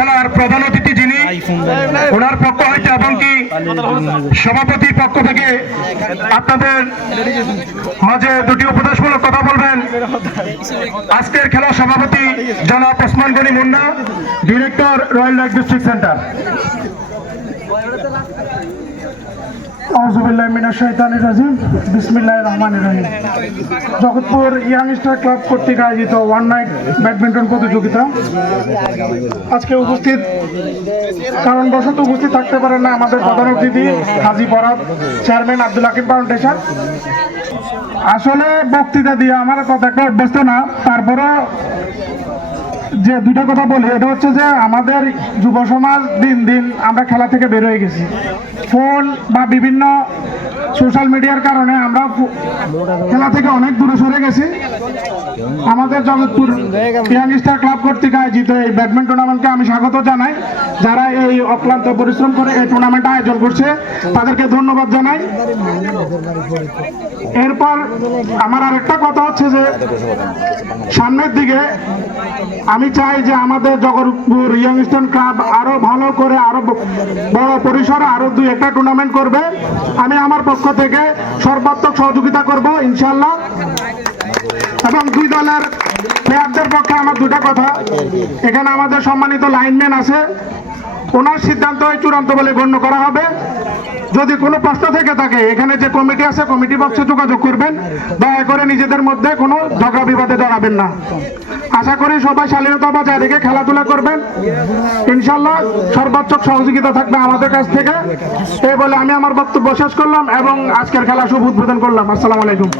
খেলার প্রধান অতিথি যিনি ওনার পক্ষ হইতে এবং কি সভাপতির পক্ষ থেকে আপনাদের মাঝে দুটি উপদেশমূলক কথা বলবেন আজকের খেলার সভাপতি জনাব Osman Gani Munna, director royal life district centre. Jagatpur young star club কর্তৃক আয়োজিত ওয়ান নাইট ব্যাডমিন্টন প্রতিযোগিতা আজকে উপস্থিত কারণবশত উপস্থিত থাকতে পারেন না আমাদের প্রধান অতিথি হাজী ফরহাদ, চেয়ারম্যান আব্দুল হাকিম ফাউন্ডেশন। আসলে বক্তৃতা দিয়ে আমার কথা একটা অভ্যস্ত না, তারপরও যে দুটো কথা বলি, এটা হচ্ছে যে আমাদের যুব সমাজ দিন দিন আমরা খেলা থেকে বের হয়ে গেছি। ফোন বা বিভিন্ন সোশ্যাল মিডিয়ার কারণে আমরা খেলা থেকে অনেক দূরে সরে গেছি। আমাদের জগৎপুর ইয়াং স্টার ক্লাব কর্তৃক আয়োজিত এই ব্যাডমিন্টন টুর্নামেন্টকে আমি স্বাগত জানাই। যারা এই অক্লান্ত পরিশ্রম করে এই টুর্নামেন্ট আয়োজন করছে তাদেরকে ধন্যবাদ জানাই। এরপর আমার আরেকটা কথা হচ্ছে যে সামনের দিকে আমি চাই যে আমাদের জগৎপুর ইয়াং স্টার ক্লাব আরো ভালো করে আরো বড় পরিসরে আরো দুই একটা টুর্নামেন্ট করবে। আমি আমার পক্ষ থেকে সর্বাত্মক সহযোগিতা করব ইনশাআল্লাহ। এবং দুই দলের প্লেয়ারদের পক্ষে আমার দুটা কথা, এখানে আমাদের সম্মানিত লাইনম্যান আছে, ওনার সিদ্ধান্ত চূড়ান্ত বলে গণ্য করা হবে। যদি কোনো প্রশ্ন থেকে থাকে এখানে যে কমিটি আছে কমিটি বক্সে যোগাযোগ করবেন, দয়া করে নিজেদের মধ্যে কোনো ঝগড়া বিবাদে জড়াবেন না। আশা করি সবাই শালীনতা বজায় রেখে খেলাধুলা করবেন ইনশাল্লাহ। সর্বোচ্চ সহযোগিতা থাকবে আমাদের কাছ থেকে। এই বলে আমি আমার বক্তব্য শেষ করলাম এবং আজকের খেলা শুভ উদ্বোধন করলাম। আসসালামু আলাইকুম।